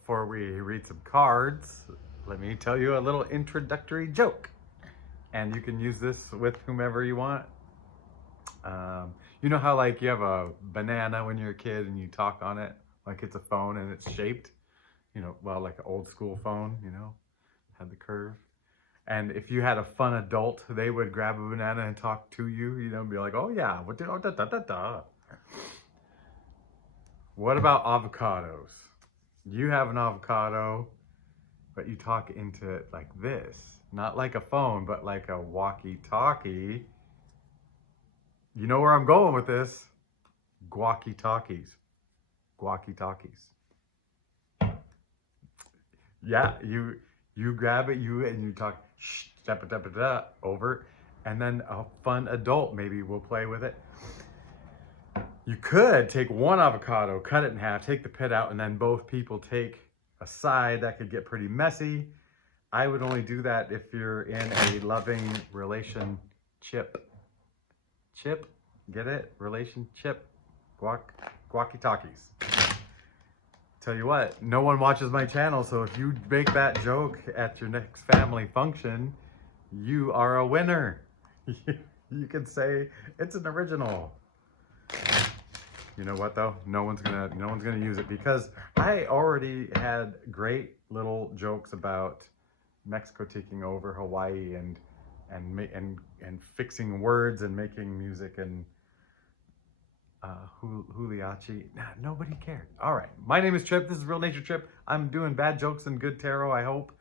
Before we read some cards, let me tell you a little introductory joke. And you can use this with whomever you want. You know how like you have a banana when you're a kid and you talk on it like it's a phone and it's shaped, well, like an old school phone, had the curve. And if you had a fun adult, they would grab a banana and talk to you, and be like, oh yeah, what da, da, da, da. What about avocados? You have an avocado, but you talk into it like this. Not like a phone, but like a walkie-talkie. You know where I'm going with this. Guakie-talkies. Guakie-talkies. Yeah, you grab it, and you talk shh, da, da, da, da, over, and then a fun adult maybe will play with it. You could take one avocado, cut it in half, take the pit out, and then both people take a side. That could get pretty messy. I would only do that if you're in a loving relationship. Chip, get it? Relationship. Guakie-talkies. Tell you what, no one watches my channel, so if you make that joke at your next family function, you are a winner. You can say it's an original. You know what though? No one's gonna use it because I already had great little jokes about Mexico taking over Hawaii and fixing words and making music and huliachi. Nah, nobody cared. All right, my name is Trip. This is Real Nature Trip. I'm doing bad jokes and good tarot, I hope.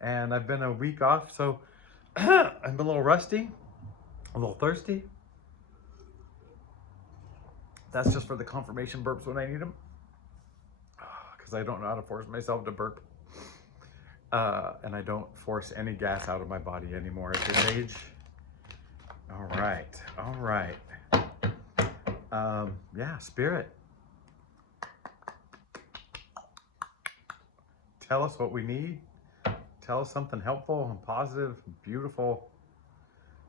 And I've been a week off, so I'm a little rusty, a little thirsty. That's just for the confirmation burps when I need them, because I don't know how to force myself to burp. And I don't force any gas out of my body anymore at this age. All right. Yeah, spirit. Tell us what we need. Tell us something helpful and positive, and beautiful.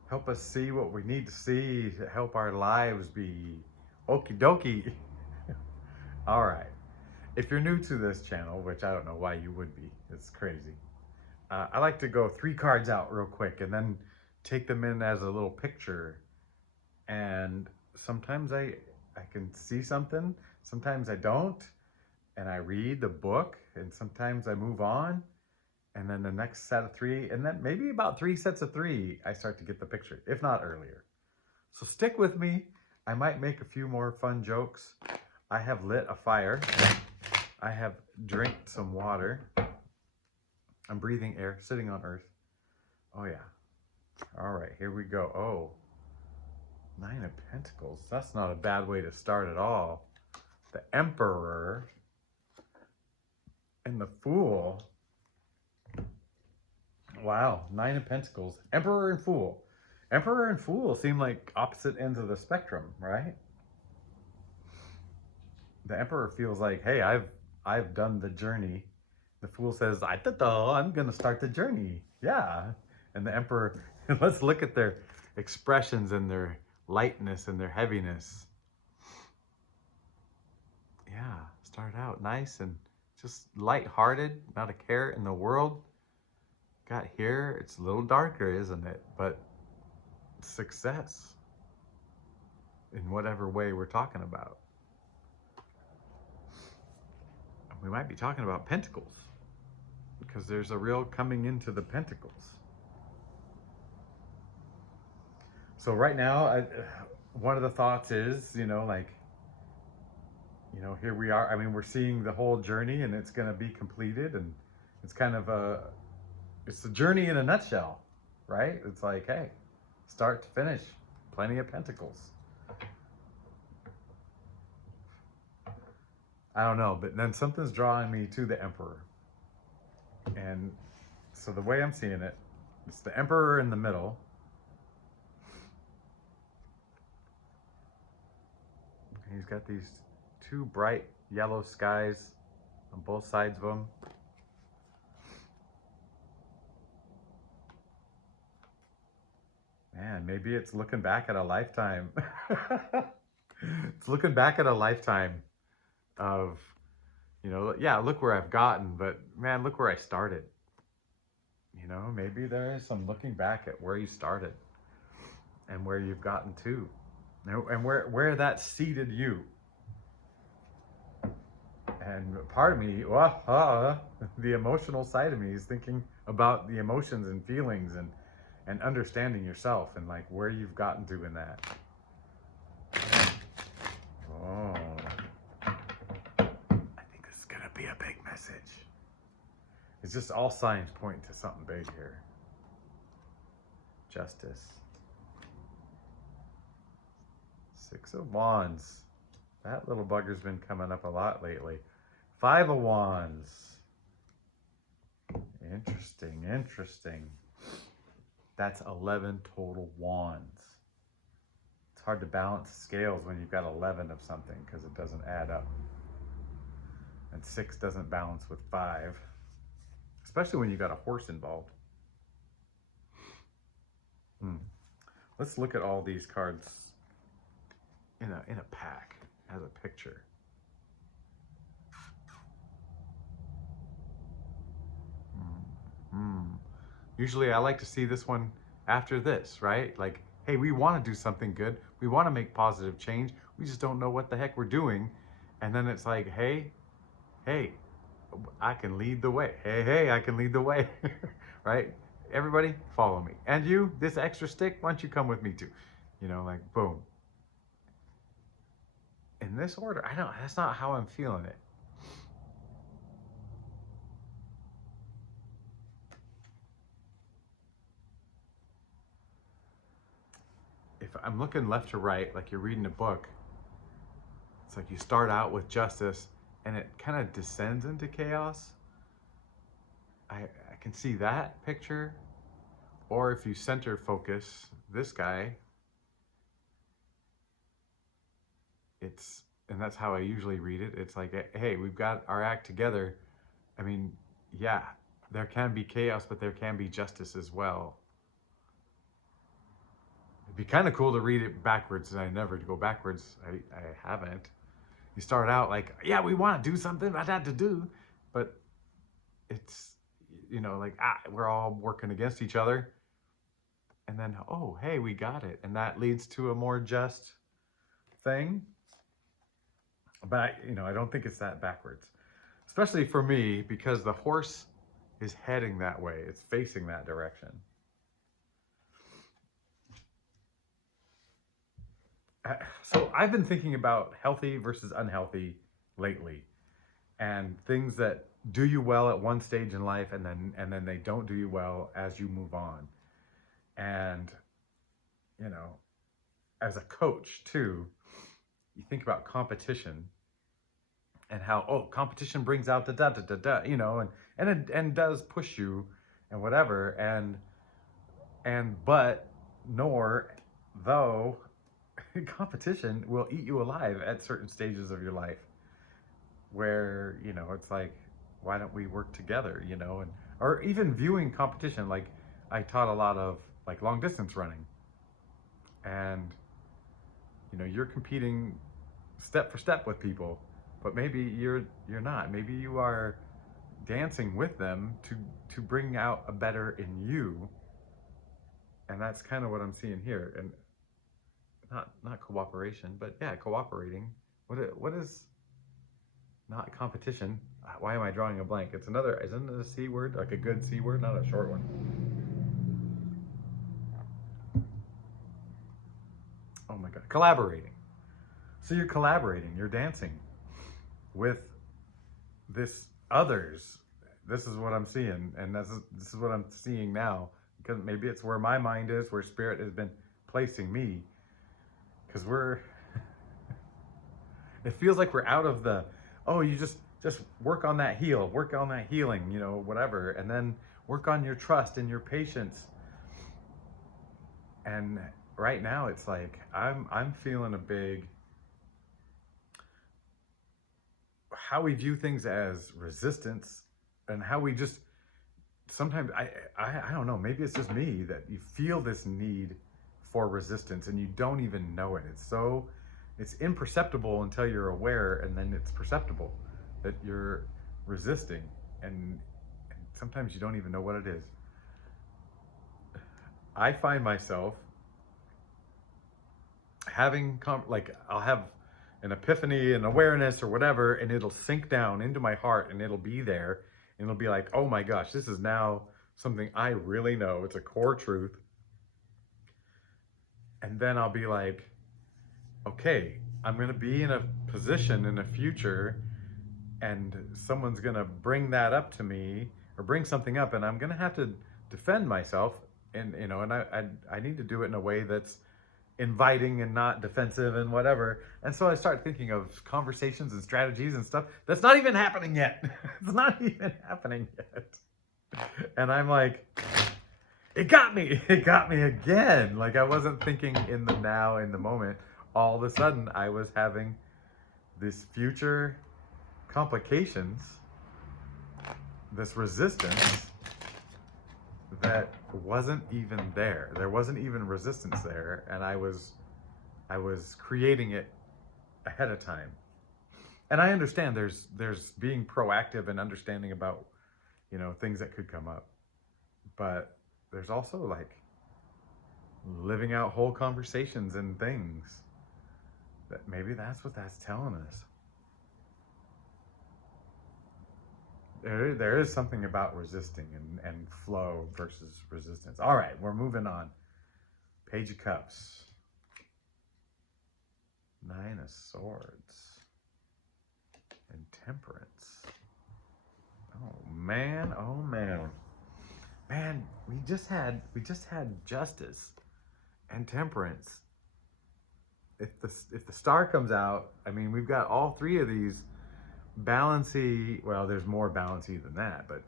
Help us see what we need to see to help our lives be okie dokie. All right. If you're new to this channel, which I don't know why you would be, it's crazy. I like to go 3 cards out real quick and then take them in as a little picture. And sometimes I can see something, sometimes I don't. And I read the book, and sometimes I move on. And then the next set of 3, and then maybe about 3 sets of 3, I start to get the picture, if not earlier. So stick with me. I might make a few more fun jokes. I have lit a fire. I have drank some water. I'm breathing air, sitting on earth. Oh yeah. All right, here we go. Oh, 9 of Pentacles. That's not a bad way to start at all. The Emperor and the Fool. Wow, 9 of Pentacles. Emperor and Fool. Emperor and Fool seem like opposite ends of the spectrum, right? The Emperor feels like, hey, I've done the journey. The Fool says, I'm gonna start the journey. Yeah. And the Emperor, let's look at their expressions and their lightness and their heaviness. Yeah, start out nice and just light-hearted, not a care in the world. Got here, it's a little darker, isn't it? But success in whatever way we're talking about. We might be talking about pentacles because there's a real coming into the pentacles. So right now, one of the thoughts is, here we are. I mean, we're seeing the whole journey and it's going to be completed, and it's kind of it's the journey in a nutshell, right? It's like, hey, start to finish, plenty of pentacles. I don't know, but then something's drawing me to the Emperor. And so the way I'm seeing it, it's the Emperor in the middle. He's got these 2 bright yellow skies on both sides of him. Man, maybe it's looking back at a lifetime. It's looking back at a lifetime of You know, yeah, look where I've gotten, but man, look where I started. You know, maybe there is some looking back at where you started and where you've gotten to, and where that seated you. And part of me, the emotional side of me is thinking about the emotions and feelings and understanding yourself and like where you've gotten to in that. Oh, I think this is gonna be a big message. It's just all signs point to something big here. Justice. Six of Wands. That little bugger's been coming up a lot lately. Five of Wands. Interesting, interesting. That's 11 total wands. It's hard to balance scales when you've got 11 of something because it doesn't add up. And 6 doesn't balance with 5, especially when you've got a horse involved. Let's look at all these cards in a pack as a picture. Usually I like to see this one after this, right? Like, hey, we want to do something good. We want to make positive change. We just don't know what the heck we're doing. And then it's like, hey, I can lead the way. Hey, I can lead the way, right? Everybody follow me. And you, this extra stick, why don't you come with me too? You know, like, boom. In this order, that's not how I'm feeling it. If I'm looking left to right, like you're reading a book, it's like you start out with justice and it kind of descends into chaos. I can see that picture. Or if you center focus this guy, and that's how I usually read it. It's like, hey, we've got our act together. I mean, yeah, there can be chaos, but there can be justice as well. It'd be kind of cool to read it backwards, and I never go backwards. I haven't. You start out like, yeah, we want to do something, I had to do, but it's, you know, like, we're all working against each other. And then, oh, hey, we got it. And that leads to a more just thing. But, you know, I don't think it's that backwards. Especially for me, because the horse is heading that way. It's facing that direction. So I've been thinking about healthy versus unhealthy lately. And things that do you well at one stage in life and then they don't do you well as you move on. And, you know, as a coach too, you think about competition and how, competition brings out the you know, and does push you and whatever. But though competition will eat you alive at certain stages of your life where, you know, it's like, why don't we work together, you know, or even viewing competition. Like I taught a lot of like long distance running, and you know, you're competing step for step with people, but maybe you're not. Maybe you are dancing with them to bring out a better in you. And that's kind of what I'm seeing here. And not cooperation, but yeah, cooperating. What is not competition? Why am I drawing a blank? Isn't it a C word? Like a good C word, not a short one. Oh my God, collaborating. So you're collaborating, you're dancing with this others. This is what I'm seeing, and this is what I'm seeing now, because maybe it's where my mind is, where spirit has been placing me, because it feels like we're out of the, you just work on that work on that healing, you know, whatever, and then work on your trust and your patience. And right now it's like I'm feeling a big, how we view things as resistance, and how we just sometimes I don't know, maybe it's just me that you feel this need for resistance and you don't even know it. It's imperceptible until you're aware, and then it's perceptible. that you're resisting, and sometimes you don't even know what it is. I find myself having like I'll have an epiphany, an awareness or whatever, and it'll sink down into my heart and it'll be there and it'll be like, oh my gosh, this is now something I really know. It's a core truth. And then I'll be like, okay, I'm going to be in a position in the future and someone's going to bring that up to me or bring something up and I'm going to have to defend myself, and and I need to do it in a way that's inviting and not defensive and whatever. And so I start thinking of conversations and strategies and stuff that's not even happening yet. It's not even happening yet. And I'm like, it got me. It got me again. Like I wasn't thinking in the now, in the moment. All of a sudden I was having this future complications, this resistance that wasn't even there. There wasn't even resistance there, and I was creating it ahead of time. And I understand there's being proactive and understanding about things that could come up, but there's also like living out whole conversations and things that maybe that's what that's telling us. There is something about resisting and flow versus resistance. All right, we're moving on. Page of Cups. Nine of Swords. And Temperance. Oh man, oh man. Man, we just had Justice and Temperance. If the star comes out, I mean, we've got all three of these balancy. Well, there's more balancy than that, but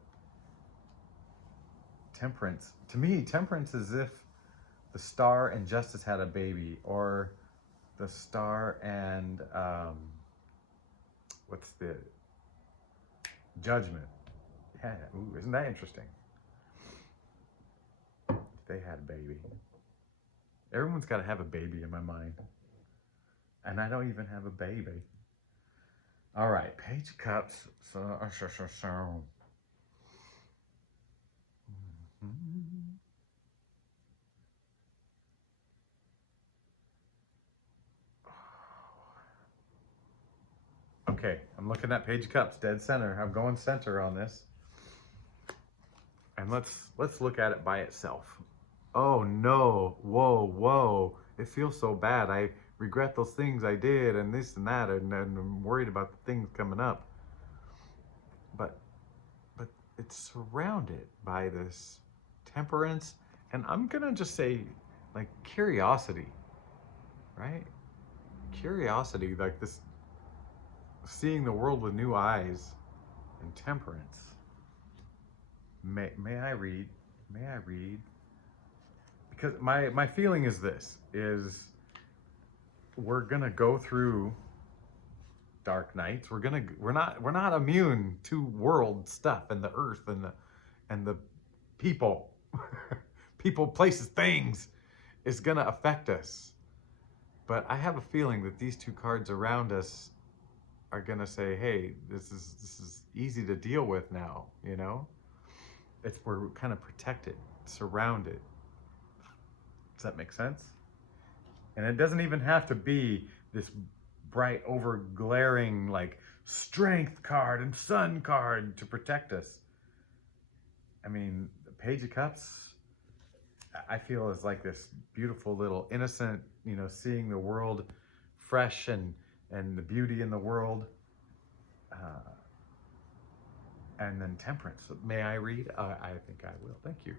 Temperance, to me, Temperance is if the star and Justice had a baby, or the star and what's the Judgment. Yeah, ooh, isn't that interesting? If they had a baby. Everyone's got to have a baby in my mind, and I don't even have a baby. All right, Page of Cups. Okay, I'm looking at Page of Cups, dead center. I'm going center on this. And let's look at it by itself. Oh no, whoa. It feels so bad. I regret those things I did and this and that, and I'm worried about the things coming up. But it's surrounded by this temperance, and I'm gonna just say like curiosity, right? Curiosity, like this, seeing the world with new eyes, and temperance. May I read? May I read? Because my feeling is this, is we're gonna go through dark nights. We're not immune to world stuff and the earth and the people. People, places, things is gonna affect us. But I have a feeling that these two cards around us are gonna say, hey, this is easy to deal with now, we're kind of protected, surrounded. Does that make sense? And it doesn't even have to be this bright, over glaring, like strength card and sun card to protect us. I mean, the Page of Cups, I feel is like this beautiful little innocent, seeing the world fresh and the beauty in the world. And then Temperance. May I read? I think I will. Thank you.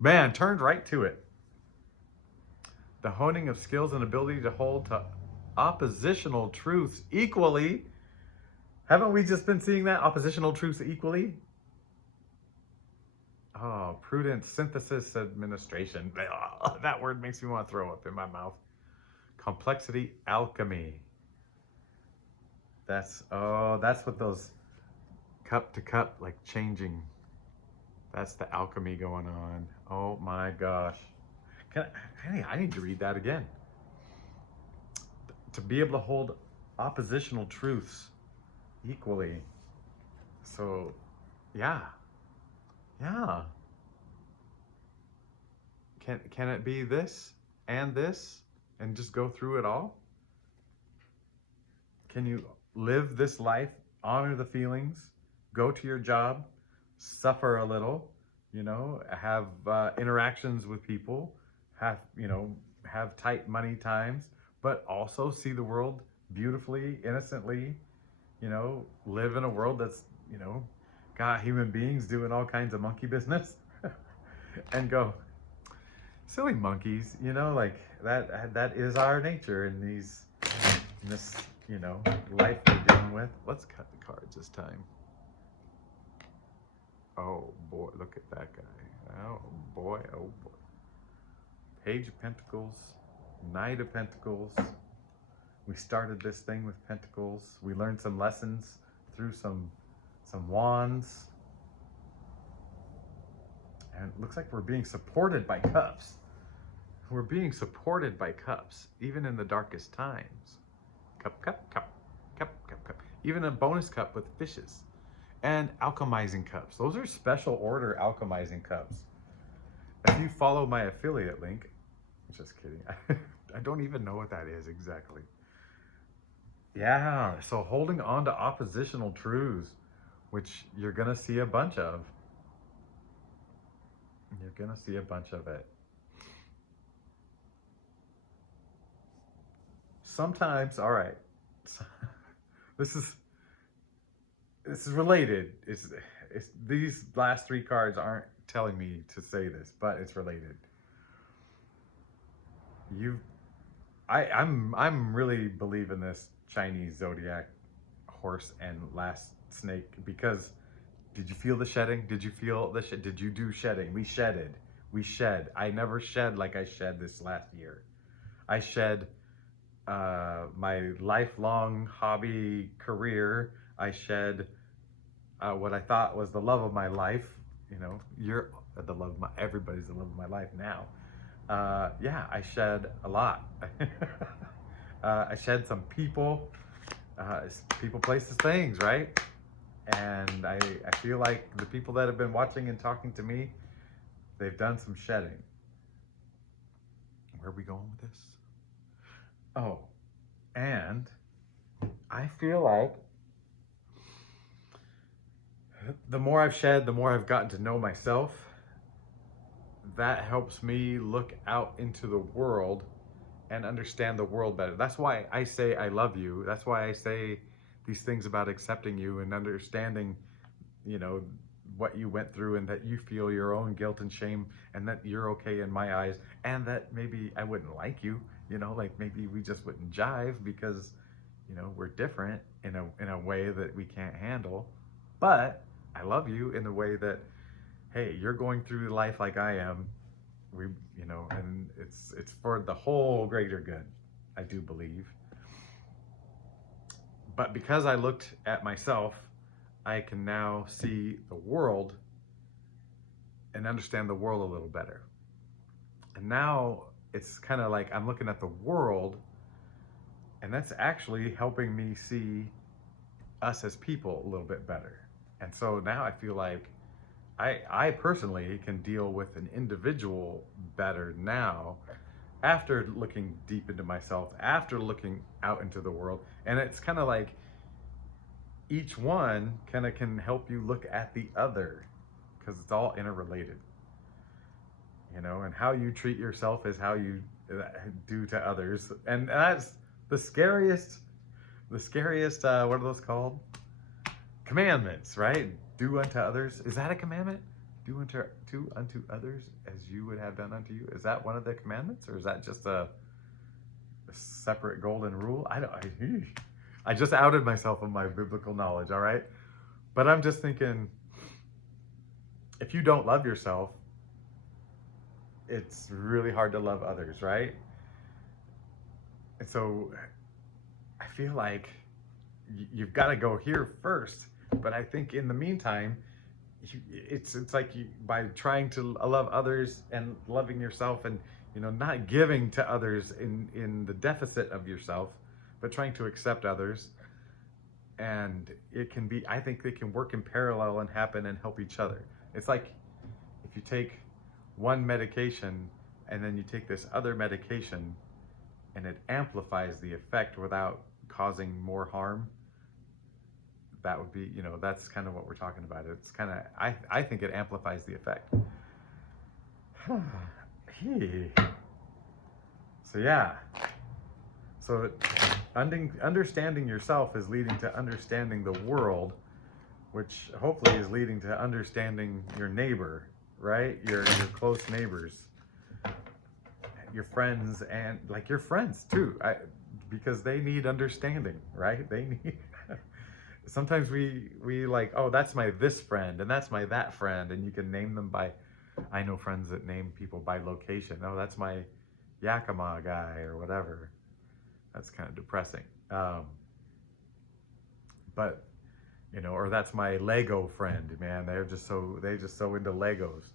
Man, turned right to it. The honing of skills and ability to hold to oppositional truths equally. Haven't we just been seeing that? Oppositional truths equally? Oh, prudence, synthesis, administration. Oh, that word makes me want to throw up in my mouth. Complexity, alchemy. That's what those cup to cup, like changing. That's the alchemy going on. Oh my gosh. I need to read that again. To be able to hold oppositional truths equally. So, yeah, yeah. Can it be this and just go through it all? Can you live this life, honor the feelings, go to your job, suffer a little, have interactions with people, have tight money times, but also see the world beautifully, innocently, live in a world that's, got human beings doing all kinds of monkey business and go, silly monkeys, like that is our nature in this, life we're dealing with. Let's cut the cards this time. Oh boy, look at that guy. Oh boy, oh boy. Page of Pentacles, Knight of Pentacles. We started this thing with Pentacles. We learned some lessons through some wands. And it looks like we're being supported by cups. We're being supported by cups, even in the darkest times. Cup, cup, cup, cup, cup, cup. Even a bonus cup with fishes. And alchemizing cups. Those are special order alchemizing cups. If you follow my affiliate link, just kidding. I don't even know what that is exactly. Yeah, so holding on to oppositional truths, which you're going to see a bunch of. You're going to see a bunch of it. Sometimes, all right, this is related. It's these last three cards aren't telling me to say this, but it's related. I'm really believing this Chinese zodiac horse and last snake, because did you feel the shedding? Did you feel the did you do shedding? We shed. I never shed like I shed this last year. I shed my lifelong hobby career. I shed what I thought was the love of my life. You're the love of everybody's the love of my life now. Yeah, I shed a lot. I shed some people, places, things, right? And I feel like the people that have been watching and talking to me, they've done some shedding. Where are we going with this? Oh, and I feel like the more I've shed, the more I've gotten to know myself. That helps me look out into the world and understand the world better. That's why I say I love you. That's why I say these things about accepting you and understanding, what you went through, and that you feel your own guilt and shame, and that you're okay in my eyes, and that maybe I wouldn't like you, like maybe we just wouldn't jive because, we're different in a way that we can't handle. But I love you in the way that, hey, you're going through life like I am. And it's for the whole greater good, I do believe. But because I looked at myself, I can now see the world and understand the world a little better. And now it's kind of like I'm looking at the world, and that's actually helping me see us as people a little bit better. And so now I feel like I personally can deal with an individual better now, after looking deep into myself, after looking out into the world. And it's kind of like each one kind of can help you look at the other, because it's all interrelated. And how you treat yourself is how you do to others. And that's the scariest, what are those called? Commandments, right? Do unto others. Is that a commandment? Do unto others as you would have done unto you. Is that one of the commandments, or is that just a separate golden rule? I just outed myself on my biblical knowledge, all right? But I'm just thinking, if you don't love yourself, it's really hard to love others, right? And so I feel like you've got to go here first. But I think in the meantime, it's like by trying to love others and loving yourself, and not giving to others in the deficit of yourself, but trying to accept others, And it can be, I think they can work in parallel and happen and help each other. It's like if you take one medication and then you take this other medication and it amplifies the effect without causing more harm, that would be, that's kind of what we're talking about. It's kind of, I think it amplifies the effect. So yeah. So understanding yourself is leading to understanding the world, which hopefully is leading to understanding your neighbor, right? Your close neighbors, your friends, and like your friends too, because they need understanding, right? They need. Sometimes we like, oh, that's my this friend and that's my that friend, and you can name them by. I know friends that name people by location. Oh, that's my Yakima guy or whatever. That's kind of depressing. But or that's my Lego friend, man. They just so into Legos.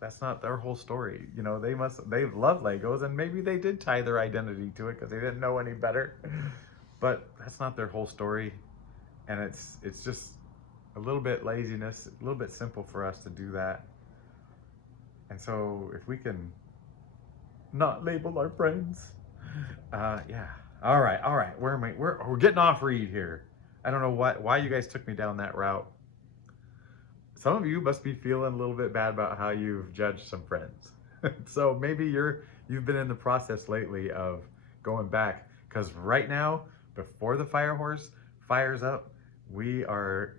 That's not their whole story. They love Legos, and maybe they did tie their identity to it because they didn't know any better. But that's not their whole story, and it's just a little bit laziness, a little bit simple for us to do that. And so if we can not label our friends, yeah. All right. Where am I? We're getting off read here. I don't know why you guys took me down that route. Some of you must be feeling a little bit bad about how you've judged some friends. So maybe you've been in the process lately of going back, because right now, before the fire horse fires up, we are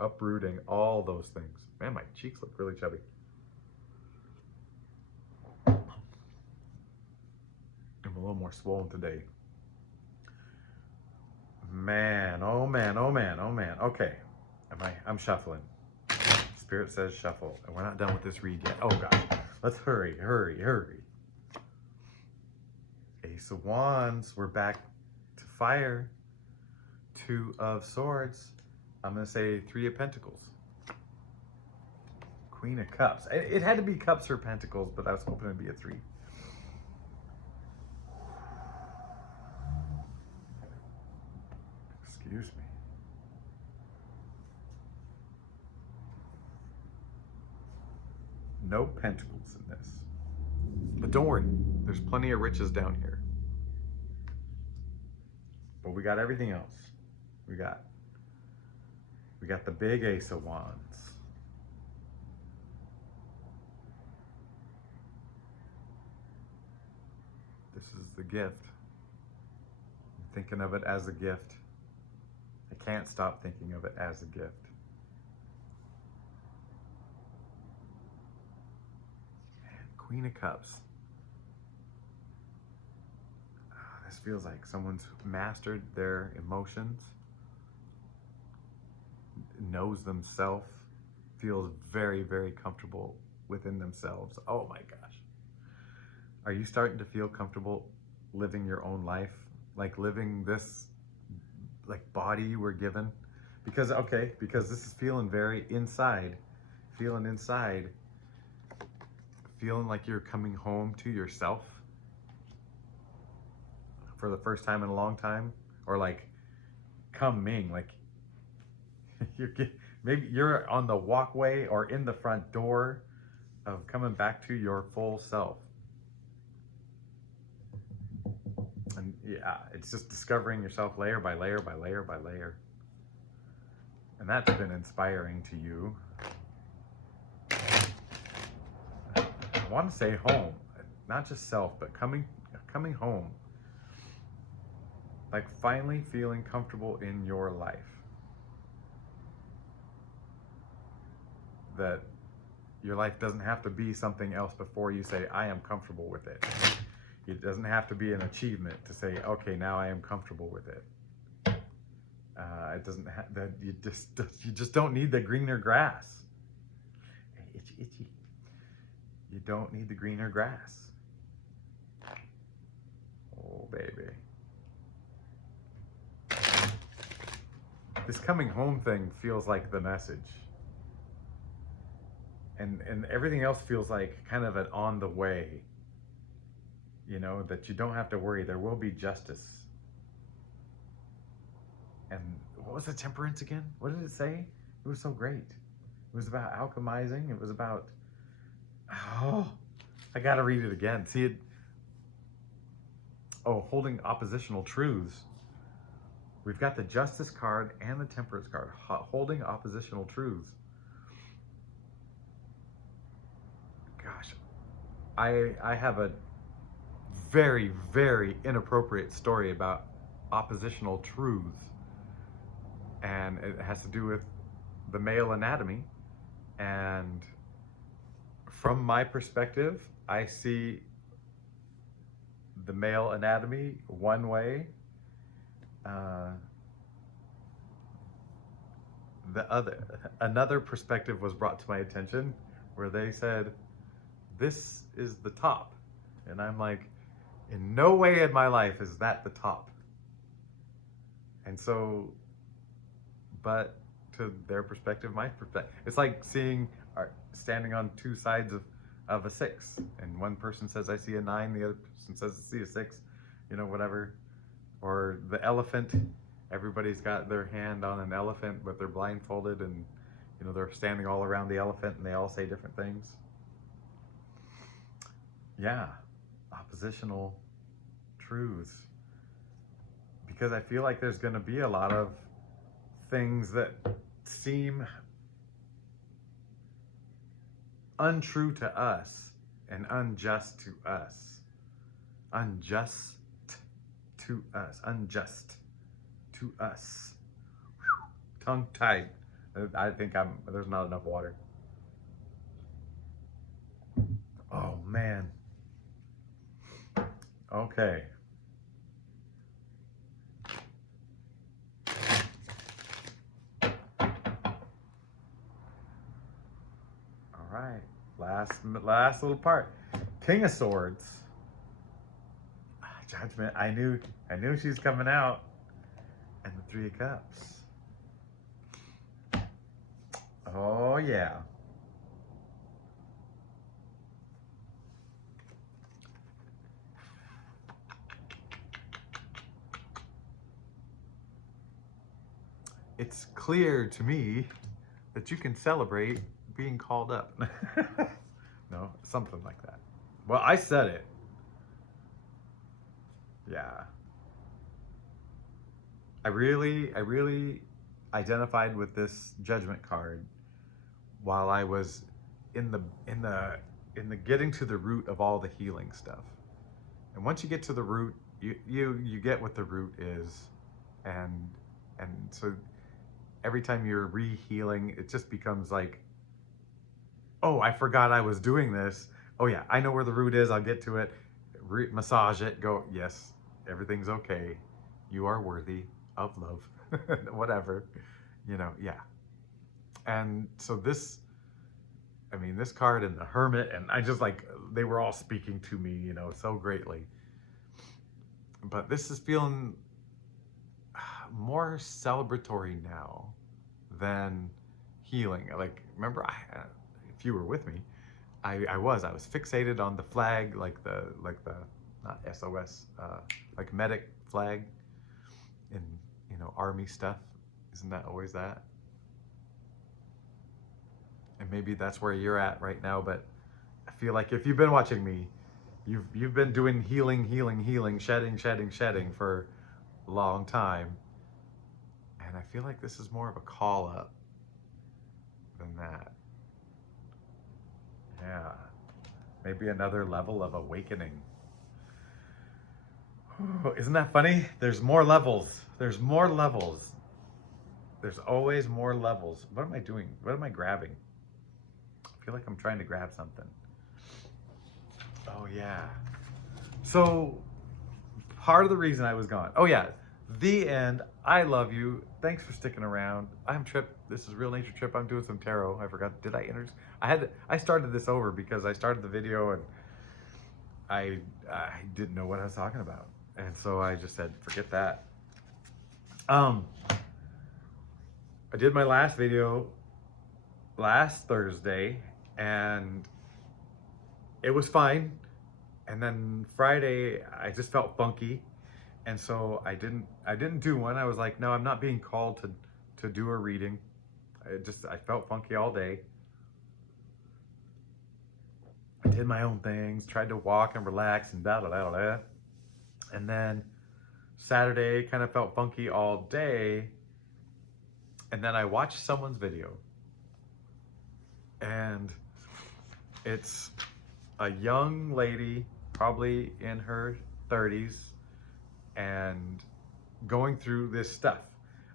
uprooting all those things. Man, my cheeks look really chubby. I'm a little more swollen today. Man, oh man. Okay, I'm shuffling. Spirit says shuffle, and we're not done with this read yet. Oh gosh, let's hurry. Ace of Wands, we're back to fire. Two of Swords, I'm gonna say Three of Pentacles. Queen of Cups. It had to be Cups or Pentacles, but I was hoping it'd be a 3. Excuse me. No Pentacles in this. But don't worry, there's plenty of riches down here. But we got everything else. We got the big Ace of Wands. This is the gift. I'm thinking of it as a gift. I can't stop thinking of it as a gift. Queen of Cups. This feels like someone's mastered their emotions, knows themselves, feels very, very comfortable within themselves. Oh my gosh. Are you starting to feel comfortable living your own life? Like living this body you were given? Because this is feeling very inside. Feeling like you're coming home to yourself for the first time in a long time, or like coming, like maybe you're on the walkway or in the front door of coming back to your full self. And yeah, it's just discovering yourself layer by layer by layer by layer. And that's been inspiring to you. I want to say home, not just self, but coming home. Like finally feeling comfortable in your life. That your life doesn't have to be something else before you say, I am comfortable with it. It doesn't have to be an achievement to say, okay, now I am comfortable with it. It doesn't have that. You just don't need the greener grass. Itchy. You don't need the greener grass. Oh, baby. This coming home thing feels like the message. And everything else feels like kind of an on the way. That you don't have to worry. There will be justice. And what was the temperance again? What did it say? It was so great. It was about alchemizing. It was about, oh, I gotta read it again. See it. Oh, holding oppositional truths. We've got the justice card and the temperance card. Holding oppositional truths. Gosh, I have a very, very inappropriate story about oppositional truths. And it has to do with the male anatomy. And from my perspective, I see the male anatomy one way. Another perspective was brought to my attention where they said, this is the top. And I'm like, in no way in my life is that the top. And so, but to their perspective, my perspective, it's like standing on two sides of a 6, and one person says I see a 9, the other person says I see a 6, you know, whatever. Or the elephant, everybody's got their hand on an elephant, but they're blindfolded, and you know, they're standing all around the elephant and they all say different things. Yeah, oppositional truths. Because I feel like there's going to be a lot of things that seem untrue to us and unjust to us. Unjust to us. Unjust to us. Whew. Tongue-tied. I think there's not enough water. Oh, man. Okay. All right. Last little part. King of Swords. Judgment. I knew she's coming out. And the 3 of Cups. Oh, yeah. It's clear to me that you can celebrate being called up. No, something like that. Well, I said it. Yeah. I really identified with this Judgment card while I was in the getting to the root of all the healing stuff. And once you get to the root, you get what the root is, and so every time you're re-healing, it just becomes like, oh, I forgot I was doing this. Oh yeah, I know where the root is. I'll get to it. Massage it. Go, yes, everything's okay. You are worthy of love. Whatever, you know, yeah. And so this card and the Hermit, and I just like, they were all speaking to me, you know, so greatly. But this is feeling more celebratory now than healing. Like, remember, if you were with me, I was fixated on the flag, like the not SOS, like medic flag in, you know, army stuff. Isn't that always that? And maybe that's where you're at right now, but I feel like if you've been watching me, you've been doing healing, shedding for a long time. And I feel like this is more of a call up than that. Yeah. Maybe another level of awakening. Isn't that funny? There's more levels. There's more levels. There's always more levels. What am I doing? What am I grabbing? I feel like I'm trying to grab something. Oh, yeah. So, part of the reason I was gone. Oh, yeah. The end. I love you. Thanks for sticking around. I'm Trip. This is Real Nature Trip. I'm doing some tarot. I forgot. Did I introduce? I started this over because I started the video and I didn't know what I was talking about. And so I just said, forget that. I did my last video last Thursday and it was fine. And then Friday, I just felt funky. And so I didn't do one. I was like, no, I'm not being called to do a reading. I felt funky all day. I did my own things, tried to walk and relax and da da da da. And then Saturday kind of felt funky all day. And then I watched someone's video. And it's a young lady, probably in her 30s, and going through this stuff.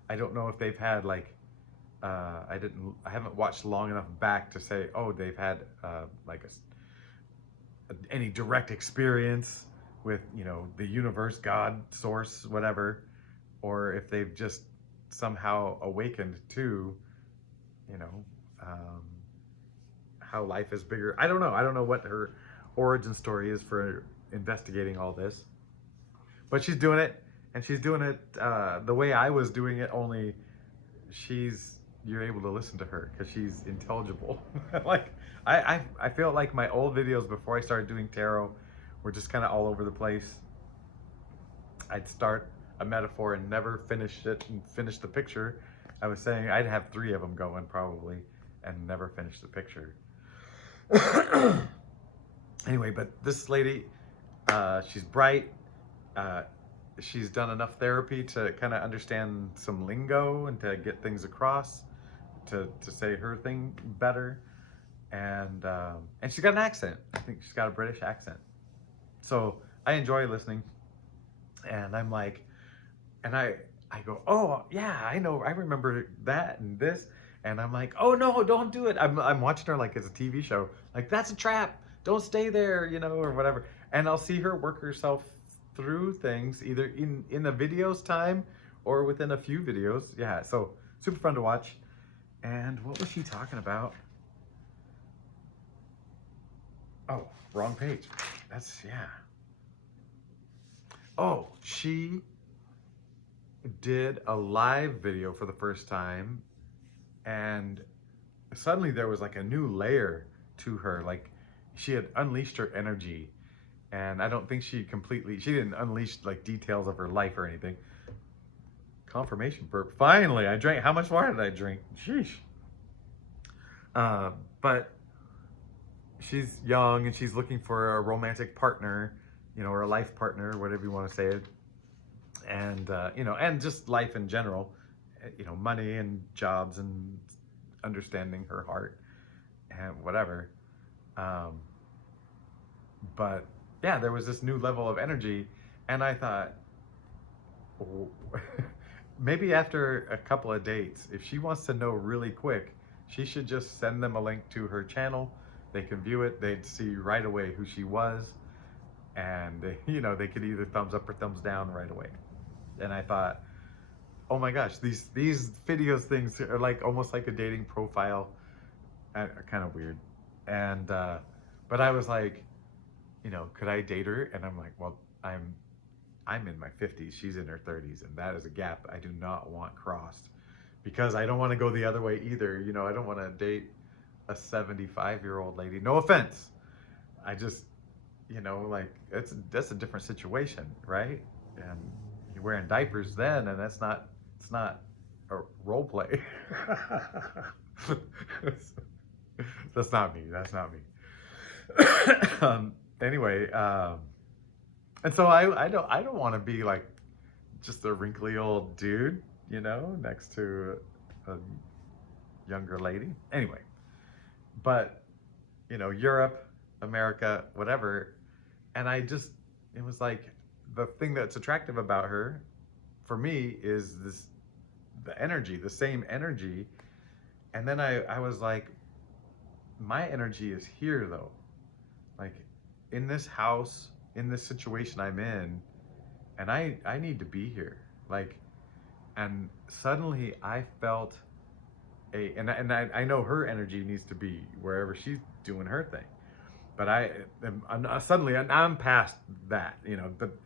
I don't know if they've had like, I haven't watched long enough back to say, oh, they've had like any direct experience with, you know, the universe, God, source, whatever, or if they've just somehow awakened to, you know, how life is bigger. I don't know. I don't know what her origin story is for investigating all this, but she's doing it, and she's doing it the way I was doing it, only you're able to listen to her because she's intelligible. Like I feel like my old videos before I started doing tarot were just kind of all over the place. I'd start a metaphor and never finish it and finish the picture. I was saying I'd have 3 of them going probably and never finish the picture. Anyway, but this lady, she's bright. She's done enough therapy to kind of understand some lingo and to get things across, to say her thing better. And she's got an accent. I think she's got a British accent. So I enjoy listening. And I'm like, and I go, oh yeah, I know, I remember that and this. And I'm like, oh no, don't do it. I'm watching her like it's a TV show. Like, that's a trap. Don't stay there, you know, or whatever. And I'll see her work herself through things either in the video's time or within a few videos. Yeah, so super fun to watch. And what was she talking about? Oh, wrong page. Yeah. Oh, she did a live video for the first time, and suddenly there was like a new layer to her. Like, she had unleashed her energy, and I don't think she didn't unleash like details of her life or anything. Confirmation burp. Finally, I drank. How much water did I drink? Sheesh. But she's young and she's looking for a romantic partner, you know, or a life partner, whatever you want to say it. And, you know, and just life in general, you know, money and jobs and understanding her heart and whatever. But yeah, there was this new level of energy, and I thought, oh, maybe after a couple of dates, if she wants to know really quick, she should just send them a link to her channel. They can view it. They'd see right away who she was, and they, you know, they could either thumbs up or thumbs down right away. And I thought, oh my gosh, these videos things are like almost like a dating profile, kind of weird. And but I was like, you know, could I date her? And I'm like, well, I'm in my 50s, she's in her 30s, and that is a gap I do not want crossed, because I don't want to go the other way either. You know, I don't want to date a 75-year-old lady. No offense. I just, you know, like, that's a different situation, right? And you're wearing diapers then, and it's not a role play. That's not me. Anyway, and so I don't want to be like just a wrinkly old dude, you know, next to a younger lady. Anyway, but you know, Europe, America, whatever, and it was like, the thing that's attractive about her, for me, is the energy, the same energy. And then I was like, my energy is here though, like in this house, in this situation I'm in, and I need to be here. Like, and suddenly I felt and I know her energy needs to be wherever she's doing her thing, but suddenly I'm past that, you know. But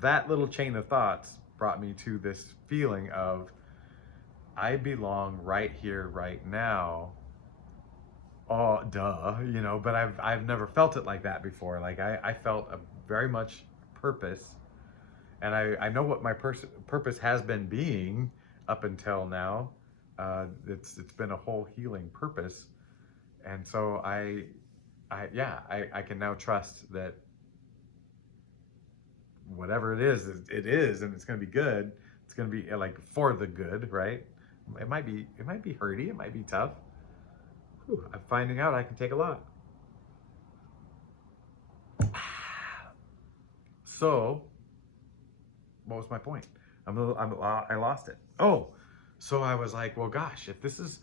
that little chain of thoughts brought me to this feeling of, I belong right here, right now. Oh, duh, you know, but I've never felt it like that before. Like, I felt a very much purpose, And I know what my purpose has been being up until now. It's been a whole healing purpose, and so I can now trust that whatever it is, and it's going to be good. It's going to be like for the good, right? It might be hurty, it might be tough. Whew, I'm finding out I can take a lot. So, what was my point? I lost it. Oh, so I was like, well, gosh, if this is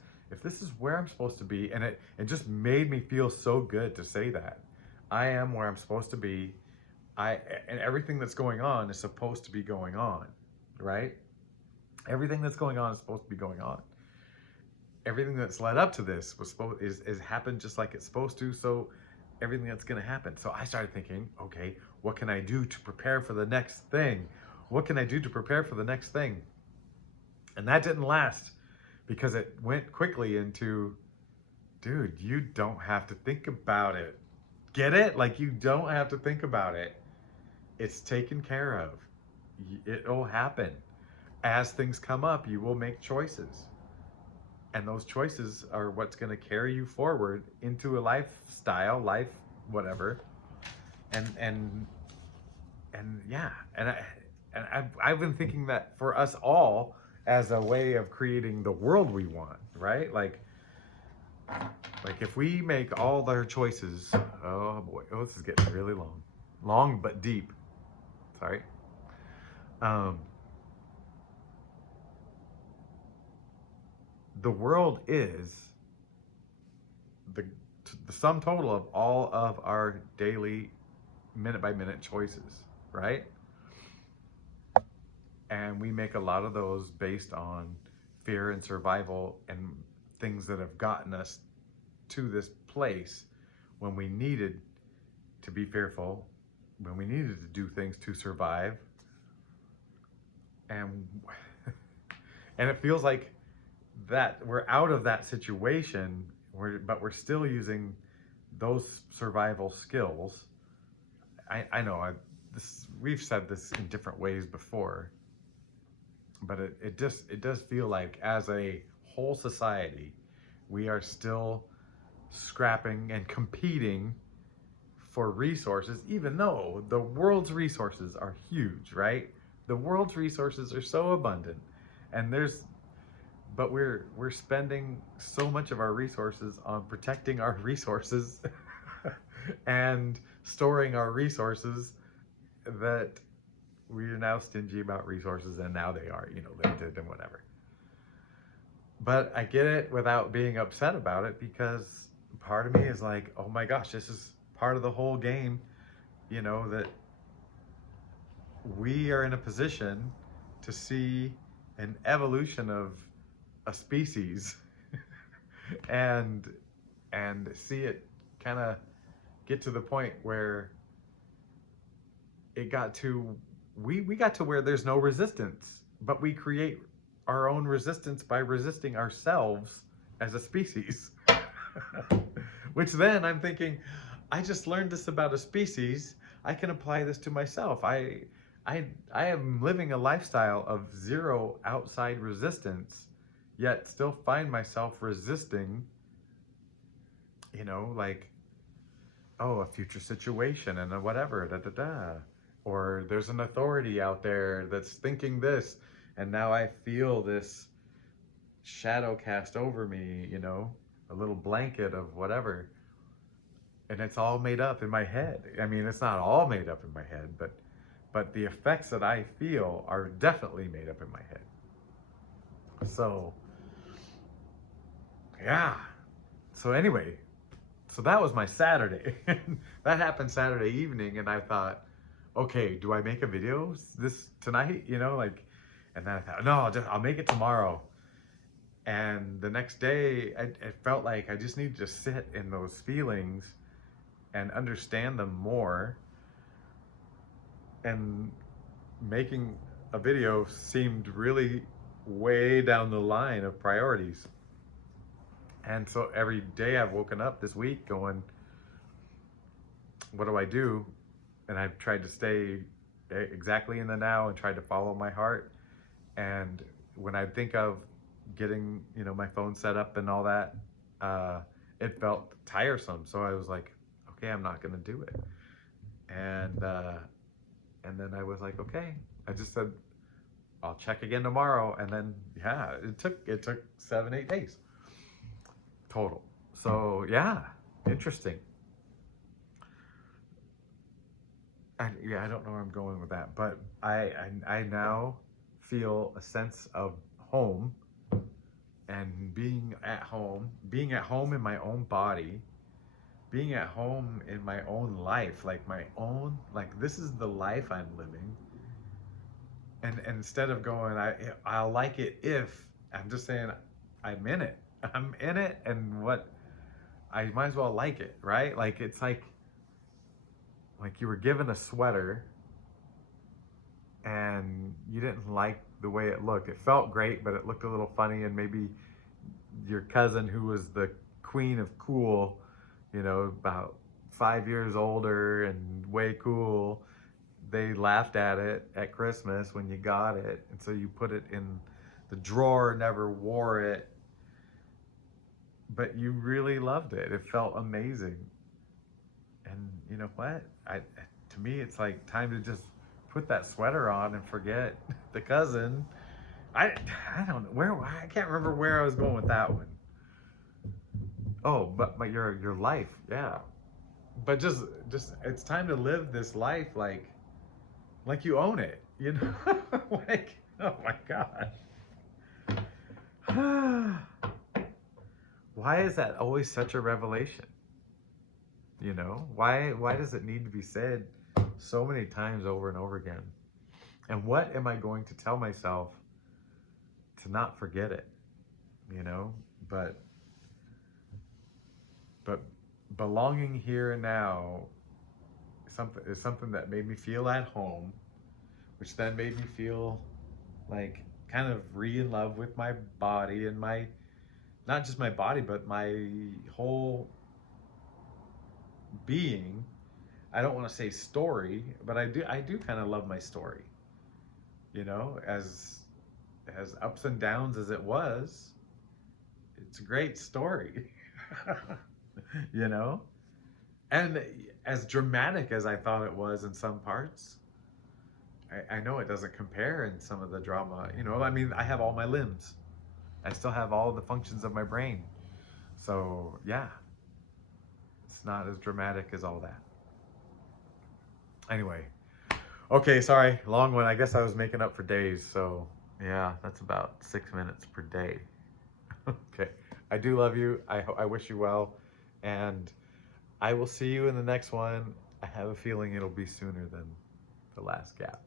where I'm supposed to be, and it just made me feel so good to say that I am where I'm supposed to be. And everything that's going on is supposed to be going on, right? Everything that's going on is supposed to be going on. Everything that's led up to this was is happened just like it's supposed to. So everything that's going to happen. So I started thinking, okay, what can I do to prepare for the next thing? What can I do to prepare for the next thing? And that didn't last because it went quickly into, dude, you don't have to think about it. Get it? Like, you don't have to think about it. It's taken care of. It'll happen. As things come up, you will make choices. And those choices are what's going to carry you forward into a lifestyle, whatever. And yeah, and I've been thinking that for us all as a way of creating the world we want, right? Like if we make all their choices, oh boy, this is getting really long but deep. Sorry. The world is the sum total of all of our daily minute by minute choices, right? And we make a lot of those based on fear and survival and things that have gotten us to this place when we needed to be fearful, when we needed to do things to survive. And it feels like that we're out of that situation, but we're still using those survival skills. I know we've said this in different ways before, but it does feel like as a whole society, we are still scrapping and competing for resources, even though the world's resources are huge, right? The world's resources are so abundant, and but we're spending so much of our resources on protecting our resources and storing our resources that we're now stingy about resources, and now they are, limited and whatever. But I get it without being upset about it, because part of me is like, oh my gosh, this is part of the whole game, that we are in a position to see an evolution of a species and see it kind of get to the point where it got to we got to where there's no resistance, but we create our own resistance by resisting ourselves as a species. Which then I'm thinking, I just learned this about a species, I can apply this to myself. I am living a lifestyle of zero outside resistance, yet still find myself resisting, like, oh, a future situation and a whatever, or there's an authority out there that's thinking this, and now I feel this shadow cast over me, a little blanket of whatever, and it's all made up in my head. I mean, it's not all made up in my head, but the effects that I feel are definitely made up in my head. So, yeah. So anyway, so that was my Saturday. That happened Saturday evening, and I thought, okay, do I make a video this tonight? And then I thought, no, I'll make it tomorrow. And the next day, it felt like I just needed to sit in those feelings and understand them more. And making a video seemed really way down the line of priorities. And so every day I've woken up this week going, what do I do? And I've tried to stay exactly in the now and tried to follow my heart. And when I think of getting, you know, my phone set up and all that, uh, it felt tiresome. So I was like, okay, I'm not gonna do it. And then I was like, okay. I just said, I'll check again tomorrow. And then yeah, it took 7, 8 days total. So yeah, interesting. Yeah, I don't know where I'm going with that, but I now feel a sense of home and being at home in my own body, being at home in my own life, like my own, like this is the life I'm living. And instead of going, I'll like it if, I'm just saying I'm in it. I'm in it, and what I might as well like it, right? Like it's like you were given a sweater and you didn't like the way it looked. It felt great, but it looked a little funny, and maybe your cousin, who was the queen of cool, you know, about 5 years older and way cool, they laughed at it at Christmas when you got it, and so you put it in the drawer, never wore it, but you really loved it. It felt amazing. And you know what? To me, it's like time to just put that sweater on and forget the cousin. I don't know where, I can't remember where I was going with that one. Oh, but your life, yeah. But just it's time to live this life like you own it, you know? Like, oh my God. Why is that always such a revelation? You know, why does it need to be said so many times over and over again? And what am I going to tell myself to not forget it? You know, but belonging here and now is something that made me feel at home, which then made me feel like kind of in love with my body and my, not just my body, but my whole being. I don't want to say story, but I do kind of love my story. You know, as ups and downs as it was, it's a great story. You know? And as dramatic as I thought it was in some parts, I know it doesn't compare in some of the drama. You know, I mean, I have all my limbs. I still have all the functions of my brain. So, yeah, it's not as dramatic as all that. Anyway, okay, sorry, long one. I guess I was making up for days. So, yeah, that's about 6 minutes per day. Okay, I do love you. I wish you well. And I will see you in the next one. I have a feeling it'll be sooner than the last gap.